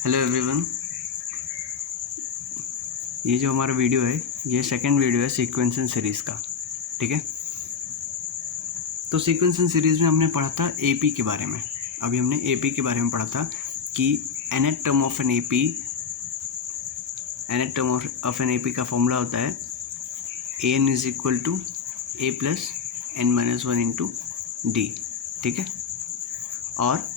Hello everyone. ये जो हमारा वीडियो है ये सेकंड वीडियो है सीक्वेंसिंग सीरीज़ का। ठीक है, तो सीक्वेंसिंग सीरीज़ में हमने पढ़ा था एपी के बारे में। अभी हमने एपी के बारे में पढ़ा था कि nth term of an AP का फॉर्मूला होता है an is equal to a plus n minus one into d. ठीक है, और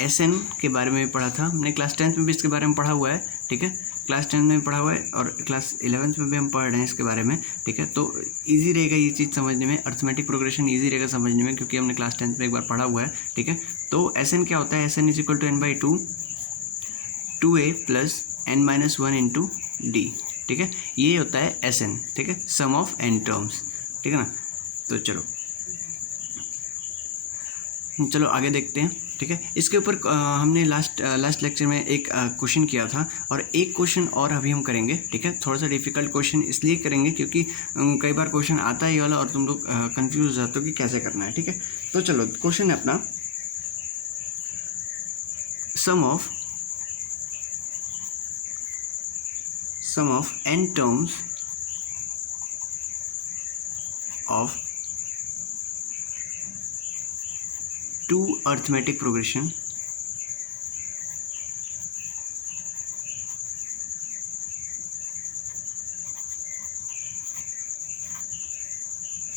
Sn के बारे में पढ़ा था हमने, क्लास 10th में भी इसके बारे में पढ़ा हुआ है। ठीक है, क्लास 10th में पढ़ा हुआ है और क्लास 11th में भी हम पढ़ रहे हैं इसके बारे में। ठीक है, तो इजी रहेगा ये चीज़ समझने में, अर्थमेटिक प्रोग्रेशन इजी रहेगा समझने में, क्योंकि हमने क्लास 10th में एक बार पढ़ा हुआ है। ठीक है, तो Sn क्या होता है? Sn is equal to n/2 2a plus n minus one into d. ठीक है, ये होता है Sn। ठीक है, सम ऑफ n टर्म्स। ठीक है ना, तो चलो आगे देखते हैं। ठीक है, इसके ऊपर हमने लास्ट लेक्चर में एक क्वेश्चन किया था और एक क्वेश्चन और अभी हम करेंगे। ठीक है, थोड़ा सा डिफिकल्ट क्वेश्चन इसलिए करेंगे क्योंकि कई बार क्वेश्चन आता है ये वाला और तुम लोग कंफ्यूज हो जाते हो कि कैसे करना है। ठीक है, तो चलो क्वेश्चन है अपना, sum of n terms of two arithmetic progression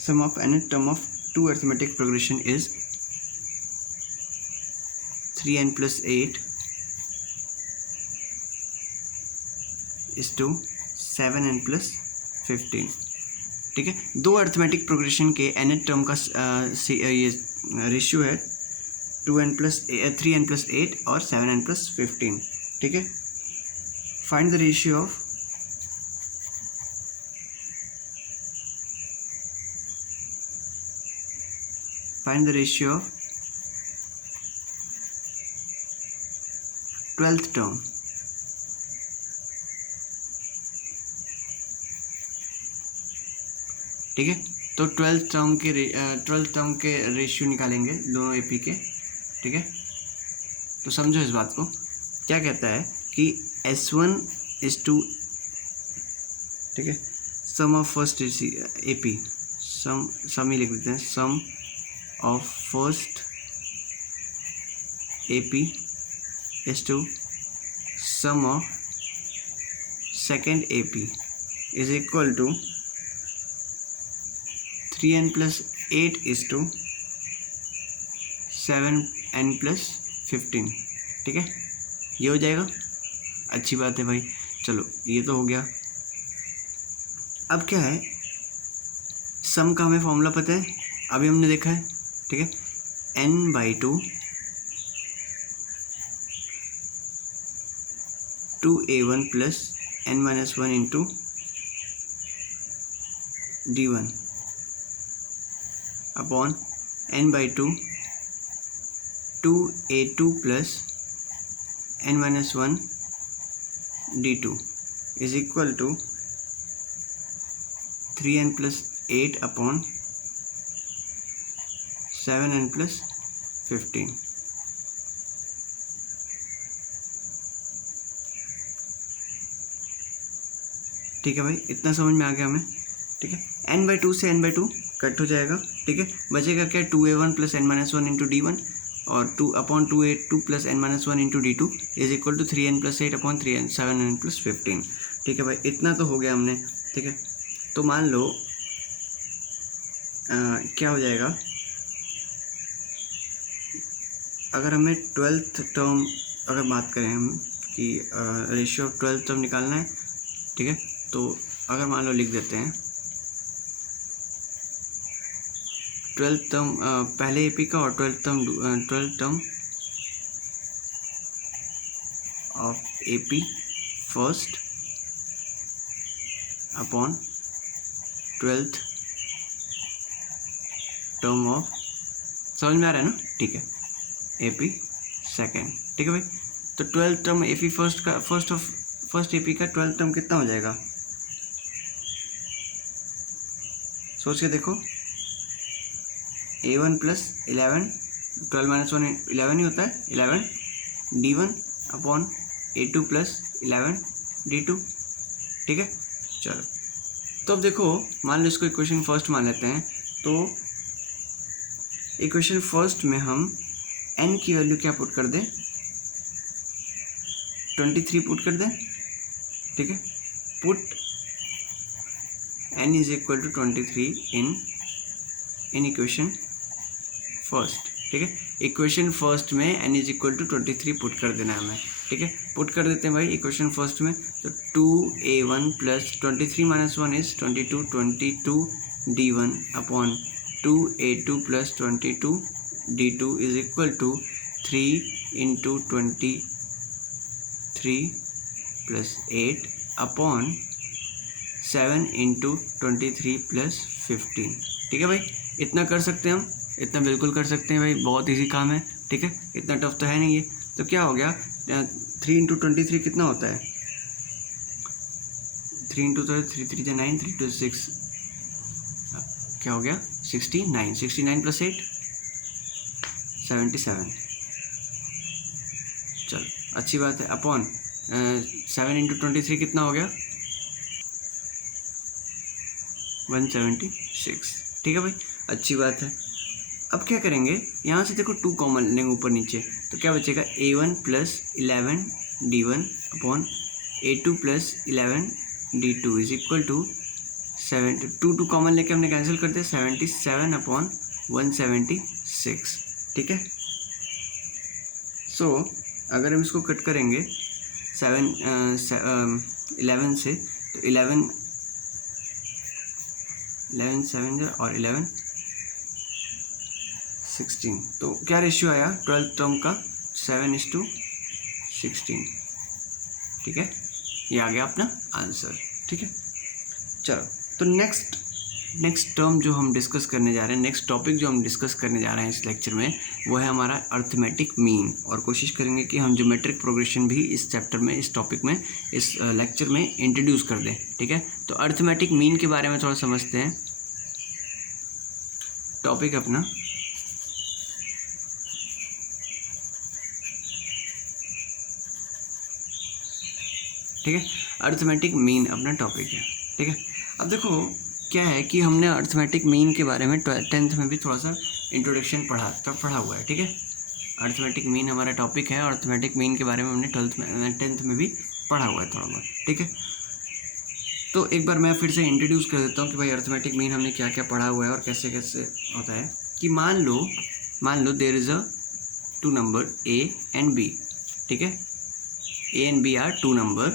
sum of nth term of two arithmetic progression is 3n plus 8 is to 7n plus 15। ठीक है, दो अर्थमेटिक प्रोग्रेशन के nth टर्म का ये रेशियो है 3n plus 8 और 7n plus 15। ठीक है, find the ratio of twelfth term. ठीक है, तो ट्वेल्थ टर्म के रेशियो निकालेंगे दोनों एपी के। ठीक है, तो समझो इस बात को। क्या कहता है कि S1 इज टू, ठीक है, sum of first AP, sum ही लिख देते हैं, sum of first AP is to sum of second AP is equal to 3n plus 8 is to 7n plus 15। ठीक है, ये हो जाएगा। अच्छी बात है भाई, चलो ये तो हो गया। अब क्या है, सम का हमें फॉर्मूला पता है, अभी हमने देखा है। ठीक है, n/2 2a1 plus n minus one into d1 upon n/2 2a2 plus n minus one d2 is equal to 3n plus 8 upon 7n plus 15। ठीक है भाई, इतना समझ में आ गया हमें। ठीक है, n/2 से n/2 कट हो जाएगा। ठीक है, बचेगा क्या, 2a1 plus n minus one into d1 और 2/2a2 plus n minus one into d2 is equal to 3n plus 8 upon 3n 7n plus 15। ठीक है भाई, इतना तो हो गया हमने। ठीक है, तो मान लो क्या हो जाएगा, अगर हमें ट्वेल्थ टर्म अगर बात करें हम कि रेशियो ऑफ ट्वेल्थ टर्म निकालना है। ठीक है, तो अगर मान लो लिख देते हैं ट्वेल्थ टर्म पहले एपी का और twelfth term of AP first upon twelfth term of, समझ में आ रहा है ना? ठीक है, एपी सेकेंड। ठीक है भाई, तो twelfth term AP first AP का ट्वेल्थ टर्म कितना हो जाएगा, सोच के देखो। a1 प्लस 11, 12 माइनस वन 11 ही होता है, 11 d1 upon A2 plus 11 D2, ठीक है। चलो तो अब देखो, मान लो इसको इक्वेशन फर्स्ट मान लेते हैं, तो इक्वेशन फर्स्ट में हम n की वैल्यू क्या पुट कर दें, 23 पुट कर दें, ठीक है। Put n is equal to 23 in equation first, ठीक है। इक्वेशन फर्स्ट में n is equal to 23 put कर देना है हमें, ठीक है। पुट कर देते हैं भाई इक्वेशन फर्स्ट में, तो 2a1 plus 23 minus 1 is 22 d1 upon 2a2 plus 22 d2 is equal to 3 into 23 plus 8 upon 7 into 23 plus 15, ठीक है भाई। इतना कर सकते हैं हम, इतना बिल्कुल कर सकते हैं भाई, बहुत इजी काम है, ठीक है। इतना टफ तो है नहीं ये। तो क्या हो गया, 3 इंटू 23 कितना होता है, 3 इंटू 3 3 9, 3 2 6, क्या हो गया 69, 69 प्लस 8 77, चलो अच्छी बात है। अपॉन 7 इंटू 23 कितना हो गया 176, ठीक है भाई, अच्छी बात है। अब क्या करेंगे, यहाँ से देखो 2 कॉमन लेंगे ऊपर नीचे, तो क्या बचेगा a1 plus 11 d1 upon a2 plus 11 d2 is equal to 7, 2 common लेके हमने कैंसिल कर दिया, 77 अपॉन 176, ठीक है। सो अगर हम इसको कट करेंगे 11 से, तो 11 7 और 11 16, तो क्या रेशियो आया 12 टर्म का 7:16, ठीक है। ये आ गया अपना आंसर, ठीक है। चलो तो नेक्स्ट टर्म जो हम डिस्कस करने जा रहे हैं, नेक्स्ट टॉपिक जो हम डिस्कस करने जा रहे हैं इस लेक्चर में, वो है हमारा अर्थमेटिक मीन, और कोशिश करेंगे कि हम ज्योमेट्रिक प्रोग्रेशन भी इस चैप्टर में, इस टॉपिक में, इस लेक्चर में इंट्रोड्यूस कर दें, ठीक है। तो अर्थमेटिक मीन के बारे में थोड़ा समझते हैं। टॉपिक अपना ठीक है, अर्थमेटिक मीन अपना टॉपिक है, ठीक है। अब देखो क्या है कि हमने अर्थमेटिक मीन के बारे में 10th में भी थोड़ा सा इंट्रोडक्शन पढ़ा हुआ है, ठीक है। अर्थमेटिक मीन हमारा टॉपिक है, और अर्थमेटिक मीन के बारे में हमने 10th में भी पढ़ा हुआ है थोड़ा बहुत, ठीक है। तो एक बार मैं फिर से इंट्रोड्यूस कर देता हूँ कि भाई अर्थमेटिक मीन हमने क्या क्या पढ़ा हुआ है और कैसे कैसे होता है। कि मान लो there is a 2 number a and b, ठीक है। a and b are 2 number,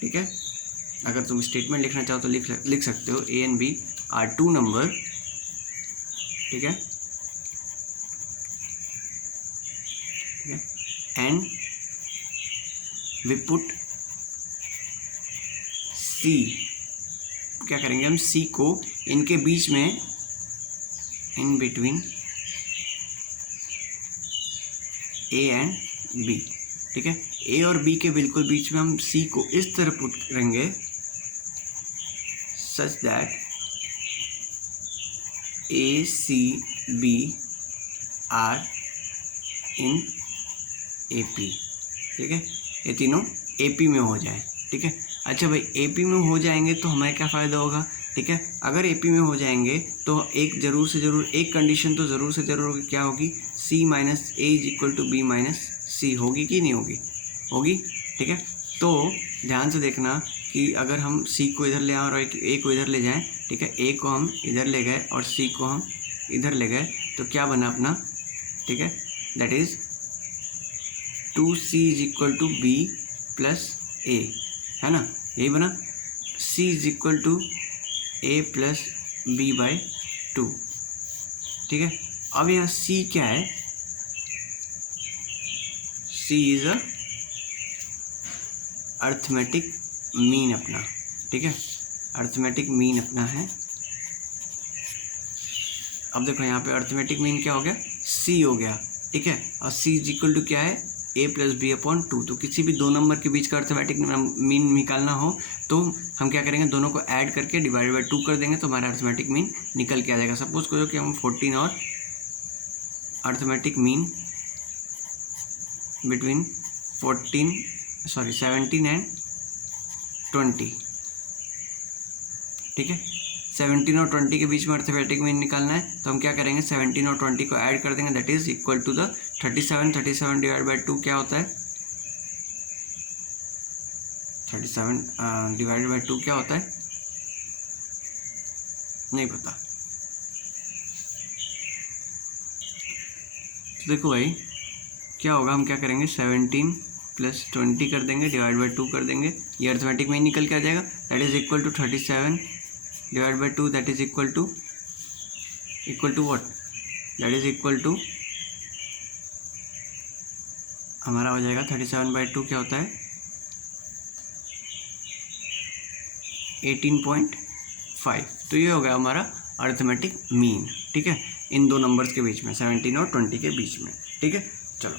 ठीक है। अगर तुम स्टेटमेंट लिखना चाहो तो लिख सकते हो, a and b are 2 number, ठीक है, ठीक है। एंड वी पुट c, क्या करेंगे हम, c को इनके बीच में, in between a and b, ठीक है। a और b के बिल्कुल बीच में हम c को इस तरह पुट करेंगे such that a c b are in AP, ठीक है। ये तीनों AP में हो जाए, ठीक है। अच्छा भाई AP में हो जाएंगे तो हमें क्या फ़ायदा होगा, ठीक है। अगर AP में हो जाएंगे तो एक ज़रूर से ज़रूर एक कंडीशन तो ज़रूर से ज़रूर होगी, क्या होगी, C minus A is equal to B minus C, होगी कि नहीं होगी, होगी, ठीक है। तो ध्यान से देखना कि अगर हम C को इधर ले आएँ और A को इधर ले जाएं, ठीक है, A को हम इधर ले गए और C को हम इधर ले गए, तो क्या बना अपना, ठीक है, that is 2C is equal to B plus A, है ना, यही बना। C is equal to A plus B by 2, ठीक है। अब यहाँ C क्या है, C is a arithmetic mean अपना, ठीक है, अर्थमेटिक मीन अपना है। अब देखो यहाँ पे अर्थमेटिक मीन क्या हो गया, C हो गया, ठीक है। और C इज इक्वल टू क्या है, a प्लस बी अपॉन 2। तो किसी भी 2 नंबर के बीच का अर्थमेटिक मीन निकालना हो तो हम क्या करेंगे, दोनों को ऐड करके डिवाइड बाई 2 कर देंगे, तो हमारा अर्थमेटिक मीन निकल के आ जाएगा। सपोज करो कि हम 14 और arithmetic mean between 14 sorry 17 and 20, ठीक है। 17 और 20 के बीच में अर्थमेटिक मीन निकालना है, तो हम क्या करेंगे, 17 और 20 को ऐड कर देंगे, that is equal to the 37। 37 divide by 2 क्या होता है, 37 डिवाइडेड बाई 2 क्या होता है, नहीं पता। तो देखो भाई क्या होगा, हम क्या करेंगे, 17 प्लस 20 कर देंगे, डिवाइड बाई 2 कर देंगे, ये अर्थमेटिक में निकल के आ जाएगा, that is equal to 37 divide by 2, that is equal to what, that is equal to हमारा हो जाएगा 37 बाई 2 क्या होता है, 18.5। तो ये हो गया हमारा अर्थमेटिक मीन, ठीक है, इन दो नंबर्स के बीच में, 17 और 20 के बीच में, ठीक है। चलो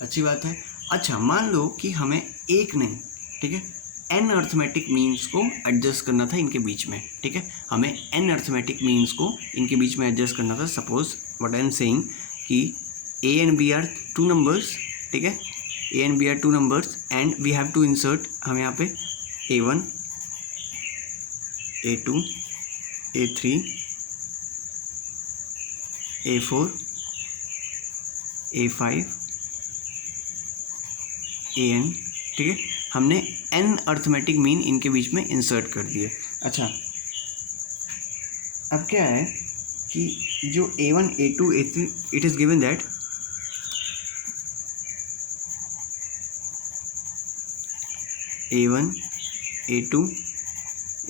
अच्छी बात है। अच्छा मान लो कि हमें एक नहीं, ठीक है, n अर्थमेटिक मीन्स को एडजस्ट करना था इनके बीच में, ठीक है, हमें n अर्थमेटिक मीन्स को इनके बीच में एडजस्ट करना था। Suppose what I am saying कि a and b are two numbers, ठीक है, a and b are two numbers and we have to insert, हम यहाँ पे a1 a2 a3 a4 a5 an, ठीक है, हमने n अर्थमेटिक मीन इनके बीच में इंसर्ट कर दिए। अच्छा अब क्या है कि जो a1 a2 a3 it is given that a1 a2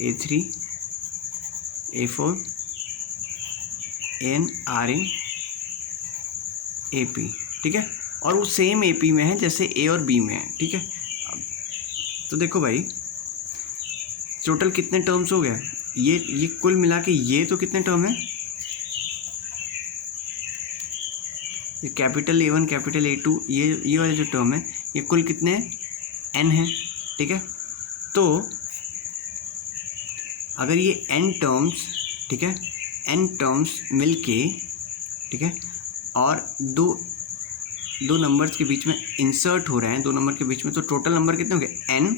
a3 a4 an are in AP, ठीक है, और वो सेम AP में है जैसे A और B में है, ठीक है। तो देखो भाई टोटल कितने टर्म्स हो गए, ये कुल मिला के ये तो कितने टर्म है, ये कैपिटल A1 कैपिटल A2 ये वाले जो टर्म है ये कुल कितने n है, ठीक है। तो अगर ये n टर्म्स, ठीक है, n टर्म्स मिलके, ठीक है, और दो नंबर्स के बीच में इंसर्ट हो रहे हैं, दो नंबर के बीच में, तो टोटल नंबर कितने हो गए, n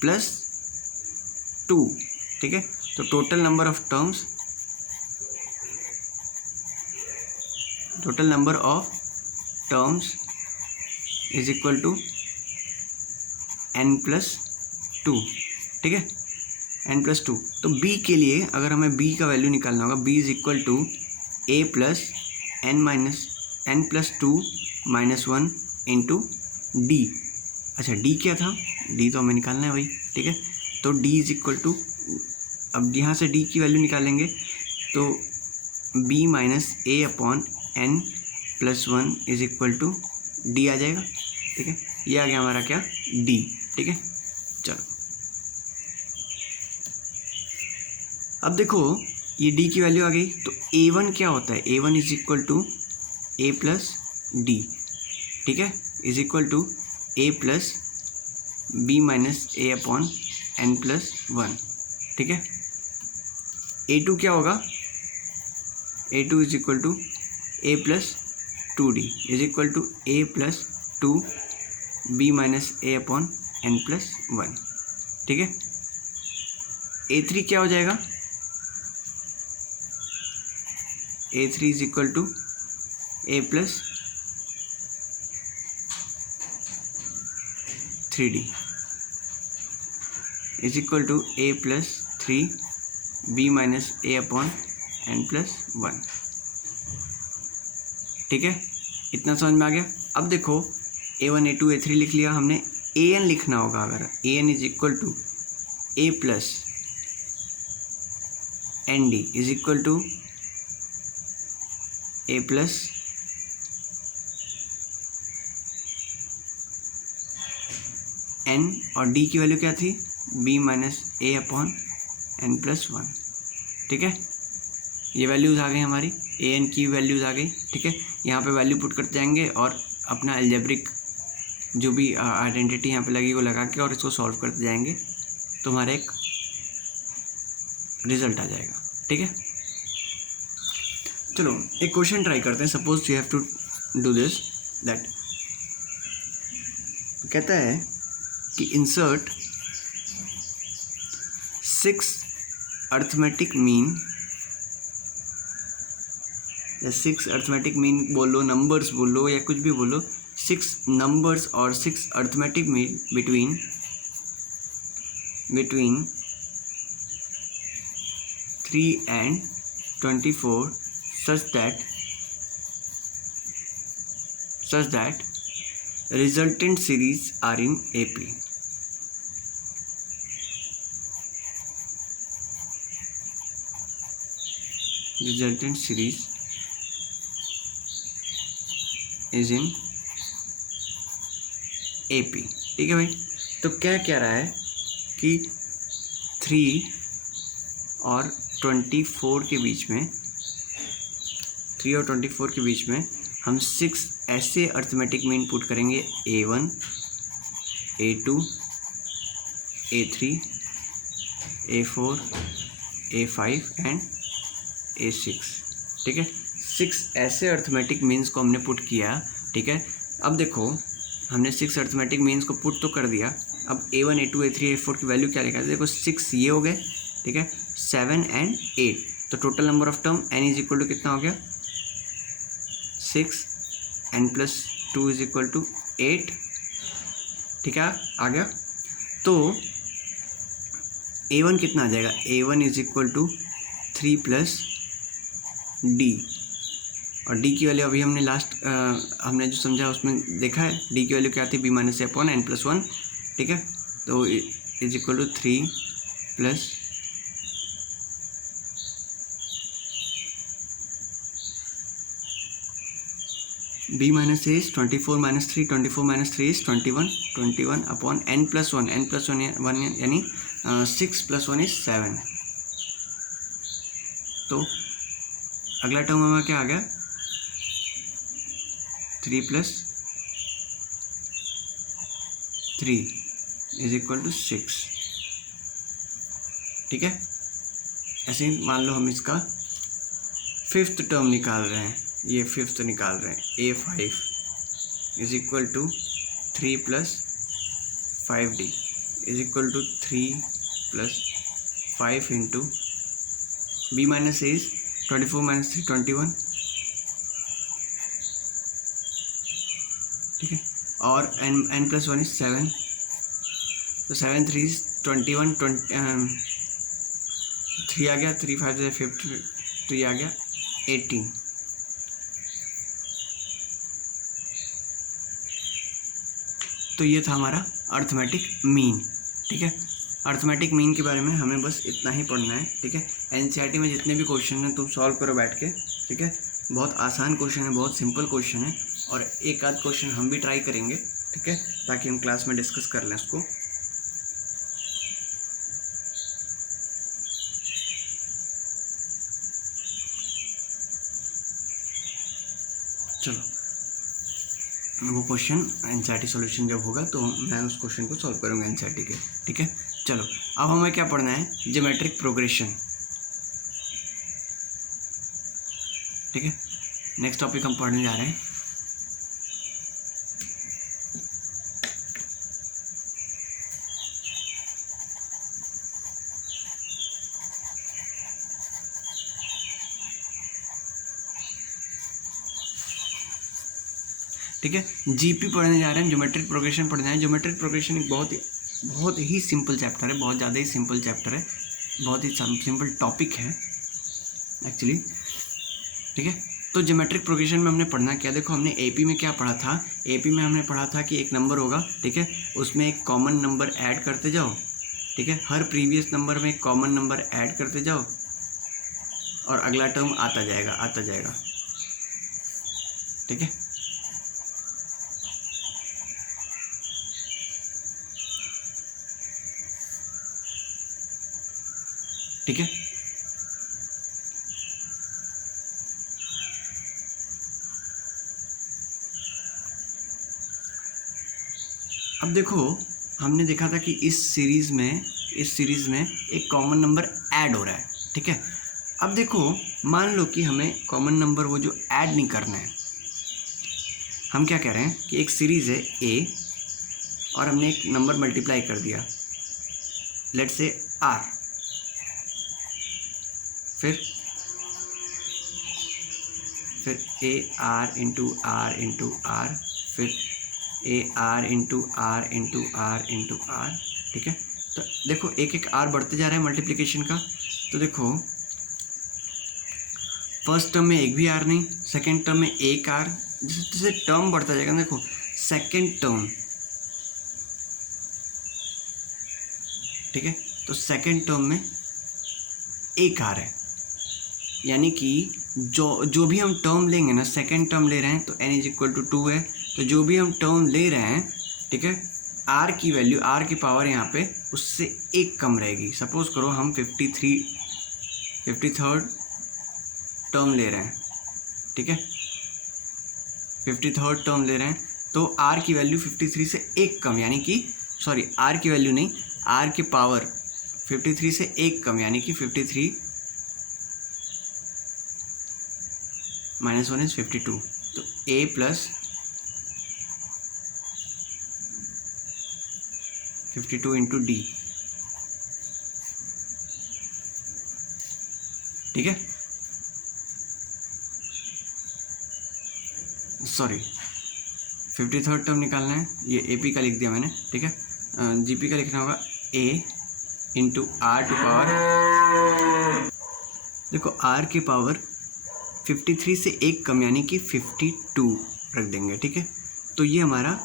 प्लस 2, ठीक है। तो total number of terms, total number of terms is equal to n plus 2, ठीक है, n प्लस 2। तो b के लिए अगर हमें b का वैल्यू निकालना होगा, b is equal to a plus n plus 2 minus 1 into d. अच्छा डी क्या था, डी तो हमें निकालना है भाई, ठीक है। तो डी इज इक्वल टू, अब यहाँ से डी की वैल्यू निकालेंगे तो b minus a upon n plus 1 is equal to D आ जाएगा, ठीक है। ये आ गया हमारा क्या, डी, ठीक है। चलो अब देखो ये डी की वैल्यू आ गई, तो a1 क्या होता है, a1 is equal to a plus d, ठीक है, is equal to a plus b minus a upon n plus 1, ठीक है। a2 क्या होगा, a2 is equal to a plus 2d is equal to a plus 2b minus a upon n plus 1, ठीक है। a3 क्या हो जाएगा, a3 is equal to a plus 3d is equal to a plus 3b minus a upon n plus 1, ठीक है। इतना समझ में आ गया। अब देखो a1 a2 a3 लिख लिया हमने, an लिखना होगा, अगर an is equal to a plus nd is equal to a plus n, और d की वैल्यू क्या थी, b minus a upon n plus 1, ठीक है। ये वैल्यूज़ आ गई हमारी, a n की वैल्यूज़ आ गई, ठीक है। यहाँ पे वैल्यू पुट करते जाएंगे और अपना एल्जेब्रिक जो भी आइडेंटिटी यहाँ पे लगी वो लगा के और इसको सॉल्व करते जाएंगे, तो हमारा एक रिजल्ट आ जाएगा, ठीक है। चलो एक क्वेश्चन ट्राई करते हैं। Suppose you have to do this, that कहता है कि इंसर्ट 6 अर्थमेटिक मीन, या 6 अर्थमेटिक मीन बोलो, नंबर्स बोलो या कुछ भी बोलो, 6 नंबर्स और 6 arithmetic mean between 3 and 24 such that resultant series are in AP. Resultant series is in AP. ठीक है भाई, तो क्या कह रहा है कि 3 और 24 के बीच में, 3 और 24 के बीच में हम 6 ऐसे अर्थमेटिक मीन पुट करेंगे, A1, A2, A3, A4, A5 and A6। ठीक है, 6 ऐसे अर्थमेटिक मीन्स को हमने पुट किया। ठीक है, अब देखो हमने 6 अर्थमेटिक मीन्स को पुट तो कर दिया, अब A1, A2, A3, A4 की वैल्यू क्या लिखा है, देखो 6 ये हो गए, ठीक है, 7 एंड 8, तो total number of term n is equal to कितना हो गया, 6, n plus 2 is equal to 8। ठीक है, आ गया। तो A1 कितना आ जाएगा, A1 is equal to 3 plus D, और D की वैल्यू अभी हमने हमने जो समझा उसमें देखा है, D की वैल्यू क्या आती है, B minus upon n plus 1। ठीक है, तो is equal to 3 plus B minus a is 24 minus 3, 24 minus 3 is 21, 21 अपॉन n प्लस 1, n प्लस 1 यानी 6 प्लस 1 इज 7। तो अगला टर्म हमारा क्या आ गया, 3 प्लस 3 इज इक्वल टू 6। ठीक है, ऐसे ही मान लो हम इसका 5th टर्म निकाल रहे हैं, ये 5th निकाल रहे हैं, A5 is equal to 3 plus 5D is equal to 3 plus 5 into B minus a is 24 minus 3, 21। ठीक है, और n प्लस 1 इज 7, तो 7 3 इज 21, 3 आ गया, 3 5 से 50, तो ये आ गया 18। तो ये था हमारा अर्थमेटिक मीन। ठीक है, अर्थमेटिक मीन के बारे में हमें बस इतना ही पढ़ना है। ठीक है, एनसीईआरटी में जितने भी क्वेश्चन हैं तुम सॉल्व करो बैठ के। ठीक है, बहुत आसान क्वेश्चन है, बहुत सिंपल क्वेश्चन है, और एक आध क्वेश्चन हम भी ट्राई करेंगे। ठीक है, ताकि हम क्लास में डिस्कस कर लें उसको। चलो, वो क्वेश्चन एनसीईआरटी सॉल्यूशन जब होगा तो मैं उस क्वेश्चन को सॉल्व करूँगा एनसीईआरटी के। ठीक है, चलो अब हमें क्या पढ़ना है, ज्योमेट्रिक प्रोग्रेशन। ठीक है, नेक्स्ट टॉपिक हम पढ़ने जा रहे हैं। ठीक है, जीपी पढ़ने जा रहे हैं, ज्योमेट्रिक प्रोग्रेशन पढ़ने जा रहे हैं। ज्योमेट्रिक प्रोग्रेशन एक बहुत ही सिंपल चैप्टर है, बहुत ज़्यादा ही सिंपल चैप्टर है, बहुत ही सिंपल टॉपिक है एक्चुअली। ठीक है, तो ज्योमेट्रिक प्रोग्रेशन में हमने पढ़ना क्या, देखो हमने एपी में क्या पढ़ा था, एपी में हमने पढ़ा था कि एक नंबर होगा, ठीक है, उसमें एक कॉमन नंबर ऐड करते जाओ। ठीक है, हर प्रीवियस नंबर में एक कॉमन नंबर ऐड करते जाओ और अगला टर्म आता जाएगा। ठीक है, ठीक है, अब देखो हमने देखा था कि इस सीरीज़ में एक कॉमन नंबर ऐड हो रहा है। ठीक है, अब देखो मान लो कि हमें कॉमन नंबर वो जो ऐड नहीं करना है, हम क्या कह रहे हैं कि एक सीरीज़ है A, और हमने एक नंबर मल्टीप्लाई कर दिया, लेट्स से आर, फिर A R into R into R, फिर A R into R into R into R, ठीक है। तो देखो एक एक आर बढ़ते जा रहा है मल्टीप्लिकेशन का। तो देखो फर्स्ट टर्म में एक भी आर नहीं, सेकेंड टर्म में एक आर, जैसे जैसे टर्म बढ़ता जाएगा। देखो सेकेंड टर्म, ठीक है, तो सेकेंड टर्म में एक आर है, यानी कि जो भी हम टर्म लेंगे ना, सेकेंड टर्म ले रहे हैं तो n इज इक्वल टू 2 है, तो जो भी हम टर्म ले रहे हैं, ठीक है, r की वैल्यू, r की पावर यहाँ पे उससे एक कम रहेगी। सपोज करो हम 53rd टर्म ले रहे हैं, ठीक है, 53rd टर्म ले रहे हैं, तो r की वैल्यू 53 से एक कम, यानी कि सॉरी r की वैल्यू नहीं, r की पावर 53 से एक कम, यानी कि 53 -1 इज 52। तो a प्लस 52 इंटू डी, ठीक है, सॉरी 53rd टर्म निकालना है, ये AP का लिख दिया मैंने, ठीक है। GP का लिखना होगा a into r to power, देखो r की पावर 53 से एक कम, यानी कि 52 रख देंगे, ठीक है। तो ये हमारा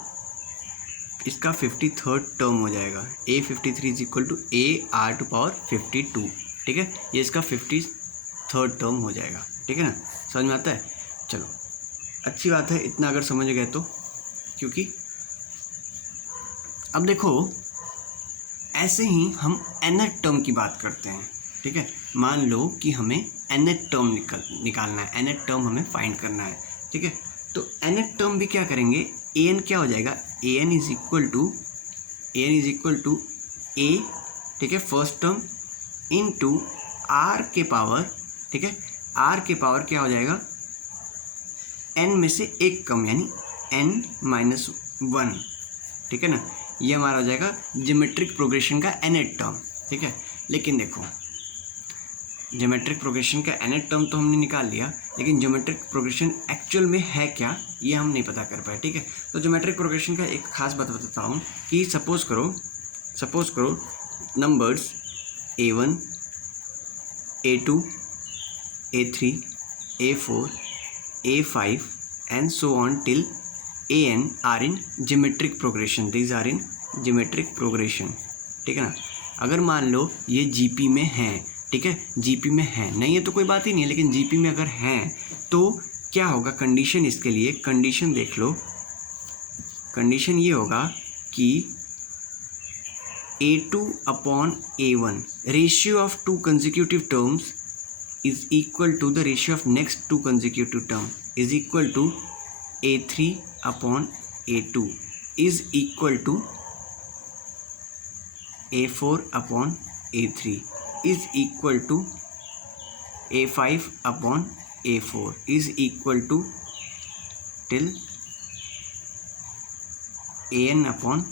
इसका 53rd टर्म हो जाएगा, a 53 is equal to a r to power 52, ठीक है, ये इसका 53rd टर्म हो जाएगा, ठीक है ना। समझ में आता है? चलो अच्छी बात है इतना अगर समझ गए तो, क्योंकि अब देखो ऐसे ही हम nth टर्म की बात करते हैं, ठीक है। मान लो कि हमें nth टर्म निकालना है, nth टर्म हमें फाइंड करना है, ठीक है। तो nth टर्म भी क्या करेंगे, an क्या हो जाएगा, an is equal to a, ठीक है, फर्स्ट टर्म इनटू r के पावर, ठीक है, r के पावर क्या हो जाएगा, n में से एक कम, यानी n-1, ठीक है ना। ये हमारा हो जाएगा ज्योमेट्रिक प्रोग्रेशन का nth टर्म, ठीक है। लेकिन देखो ज्योमेट्रिक प्रोग्रेशन का nth टर्म तो हमने निकाल लिया, लेकिन ज्योमेट्रिक प्रोग्रेशन एक्चुअल में है क्या ये हम नहीं पता कर पाए, ठीक है। तो ज्योमेट्रिक प्रोग्रेशन का एक खास बात बताता हूँ कि सपोज करो numbers a1, a2, a3, a4, a5 and so on till an are in geometric progression, these are in geometric progression, ठीक है ना। अगर मान लो ये GP में हैं, ठीक है, GP में है, नहीं है तो कोई बात ही नहीं है, लेकिन GP में अगर हैं तो क्या होगा, कंडीशन इसके लिए, कंडीशन देख लो, कंडीशन ये होगा कि a2 upon a1 ratio of to consecutive terms is equal to the ratio of next two consecutive term is equal to a3 upon a2 is equal to a4 upon a3 is equal to a5 upon a4 is equal to till an upon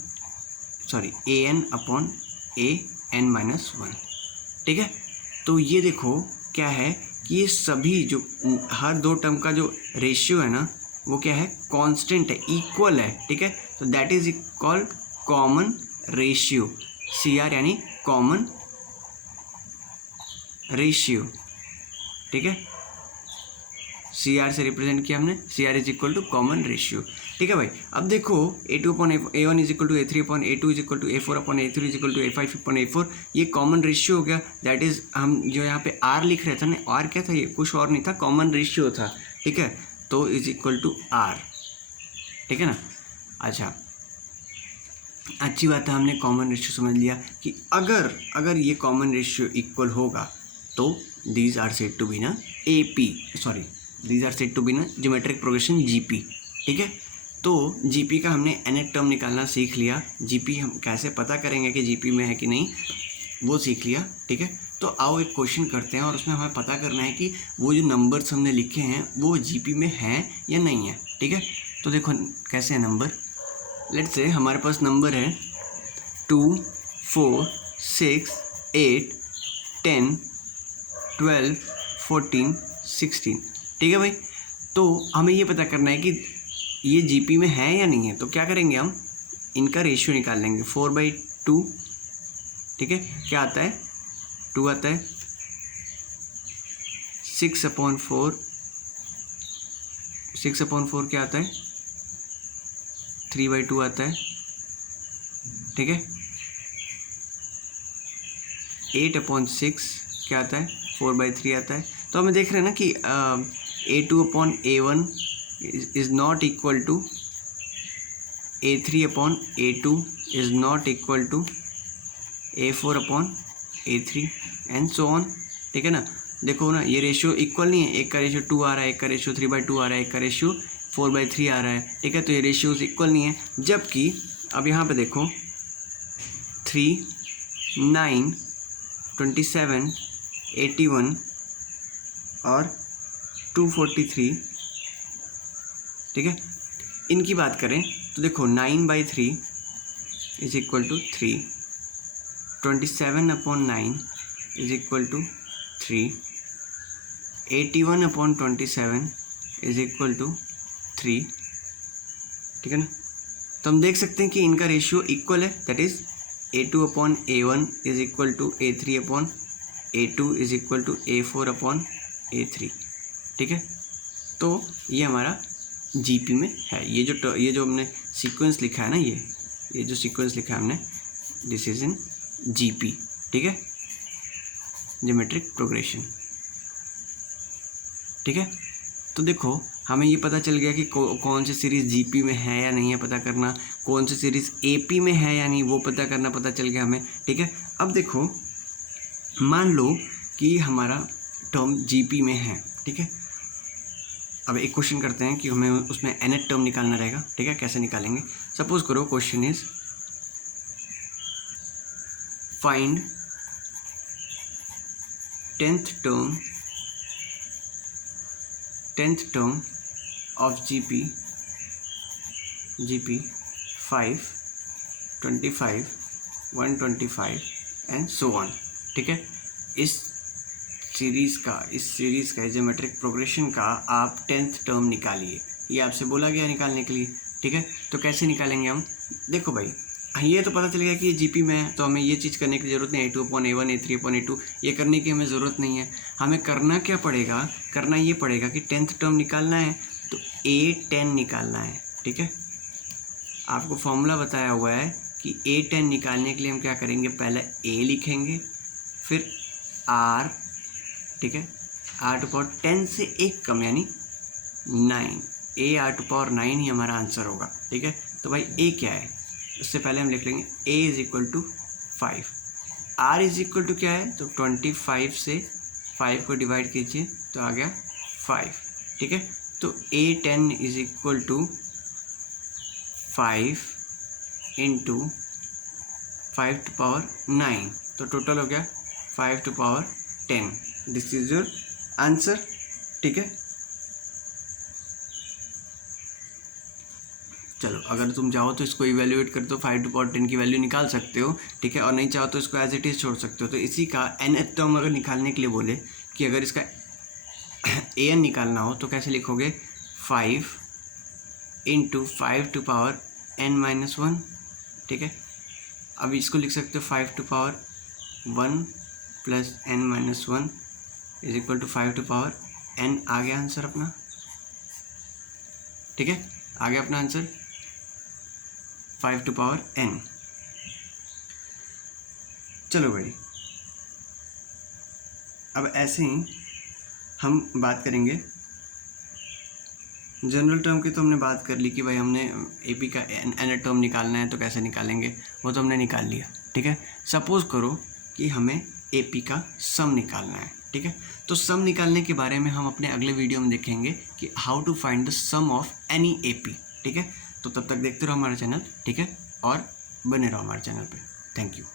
an minus 1, ठीक है। तो ये देखो क्या है कि ये सभी जो हर दो टर्म का जो रेशियो है ना वो क्या है, कांस्टेंट है, इक्वल है, ठीक है। तो that is called common ratio, CR यानी कॉमन रेशियो, ठीक है। CR से रिप्रेजेंट किया हमने, CR is equal to common ratio, ठीक है भाई। अब देखो a2 upon a1 is equal to a3 upon a2 is equal to a4 upon a3 is equal to a5 upon a4, ये कॉमन रेशियो हो गया। दैट इज हम जो यहाँ पे R लिख रहे थे ना, R क्या था, ये कुछ और नहीं था, कॉमन रेशियो था, ठीक है। तो इज इक्वल टू R, ठीक है ना। अच्छा, अच्छी बात है, हमने कॉमन रेशियो समझ लिया कि अगर ये कॉमन रेशियो इक्वल होगा तो these are said to be ना these are said to be ना ज्योमेट्रिक प्रोग्रेशन GP, ठीक है। तो GP का हमने nth टर्म निकालना सीख लिया, GP हम कैसे पता करेंगे कि GP में है कि नहीं वो सीख लिया, ठीक है। तो आओ एक क्वेश्चन करते हैं और उसमें हमें पता करना है कि वो जो नंबर्स हमने लिखे हैं वो GP में हैं या नहीं है, ठीक है। तो देखो कैसे है नंबर, लेट्स से हमारे पास नंबर है 2, 4, 6, 8, 10, 12, 14, 16, ठीक है भाई। तो हमें ये पता करना है कि ये जीपी में है या नहीं है। तो क्या करेंगे, हम इनका रेशियो निकाल लेंगे। 4/2, ठीक है, क्या आता है, 2 आता है। 6/4, 6/4 क्या आता है, 3/2 आता है, ठीक है। 8/6 क्या आता है, 4/3 आता है। तो हमें देख रहे हैं ना कि A2/A1 is not equal to A3/A2 is not equal to A4/A3 and so on, ठीक है ना। देखो ना, ये रेशियो इक्वल नहीं है, एक का रेशियो 2 आ रहा है, एक का रेशियो 3/2 आ रहा है, एक का रेशियो 4/3 आ रहा है, ठीक है। तो ये रेशियोज इक्वल नहीं है। जबकि अब यहाँ पे देखो 3, 9, 27, 81 और 243, ठीक है। इनकी बात करें तो देखो 9/3 is equal to 3, 27/9 is equal to 3, 81/27 is equal to 3, ठीक है ना। तो हम देख सकते हैं कि इनका रेशियो इक्वल है, that is A2/A1 is equal to A3/A2 is equal to A4/A3, ठीक है। तो ये हमारा जीपी में है। ये जो हमने सीक्वेंस लिखा है ना, ये जो सीक्वेंस लिखा है हमने, दिस इज इन जीपी, ठीक है, ज्योमेट्रिक प्रोग्रेशन, ठीक है। तो देखो हमें ये पता चल गया कि कौन सी सीरीज़ जीपी में है या नहीं है पता करना, कौन सी सीरीज़ एपी में है या नहीं वो पता करना पता चल गया हमें, ठीक है। अब देखो मान लो कि हमारा टर्म जीपी में है, ठीक है। अब एक क्वेश्चन करते हैं कि हमें उसमें nth टर्म निकालना रहेगा, ठीक है। कैसे निकालेंगे, सपोज करो question is find 10th term of GP 5, 25, 125 and so on, ठीक है। इस सीरीज़ का ज्योमेट्रिक प्रोग्रेशन का आप 10th टर्म निकालिए, ये आपसे बोला गया निकालने के लिए, ठीक है। तो कैसे निकालेंगे हम, देखो भाई ये तो पता चल गया कि ये जीपी में है, तो हमें ये चीज़ करने की ज़रूरत नहीं है। A2/A1, A3/A2 ये करने की हमें ज़रूरत नहीं है। हमें करना क्या पड़ेगा, करना ये पड़ेगा कि 10th टर्म निकालना है तो A10 निकालना है, ठीक है। आपको फॉर्मूला बताया हुआ है कि A10 निकालने के लिए हम क्या करेंगे, पहले A लिखेंगे, फिर R, ठीक है, R⁻10 से एक कम यानी 9, AR⁻9 ही हमारा आंसर होगा, ठीक है। तो भाई A क्या है, उससे पहले हम लिख लेंगे A is equal to 5, R is equal to क्या है, तो 25 से 5 को डिवाइड कीजिए तो आ गया 5, ठीक है। तो A10 is equal to 5 into 5⁻9, तो टोटल हो गया 5⁻10। दिस इज योर आंसर, ठीक है। चलो अगर तुम चाहो तो इसको इवेल्युएट कर दो, 5⁻10 की वैल्यू निकाल सकते हो, ठीक है। और नहीं चाहो तो इसको एज इट इज़ छोड़ सकते हो। तो इसी का nth टर्म अगर निकालने के लिए बोले कि अगर इसका an निकालना हो तो कैसे लिखोगे, 5 इंटू 5⁻n-1, ठीक है। अब इसको लिख सकते हो 5⁻1 plus n-1 is equal to 5⁻n। आ गया आंसर अपना, ठीक है, आ गया अपना आंसर 5⁻n। चलो भाई अब ऐसे ही हम बात करेंगे जनरल टर्म की। तो हमने बात कर ली कि भाई हमने एपी का nth टर्म निकालना है तो कैसे निकालेंगे, वो तो हमने निकाल लिया, ठीक है। सपोज करो कि हमें एपी का सम निकालना है, ठीक है। तो सम निकालने के बारे में हम अपने अगले वीडियो में देखेंगे कि how to find the sum of any AP, ठीक है। तो तब तक देखते रहो हमारा चैनल, ठीक है, और बने रहो हमारे चैनल पे। Thank you.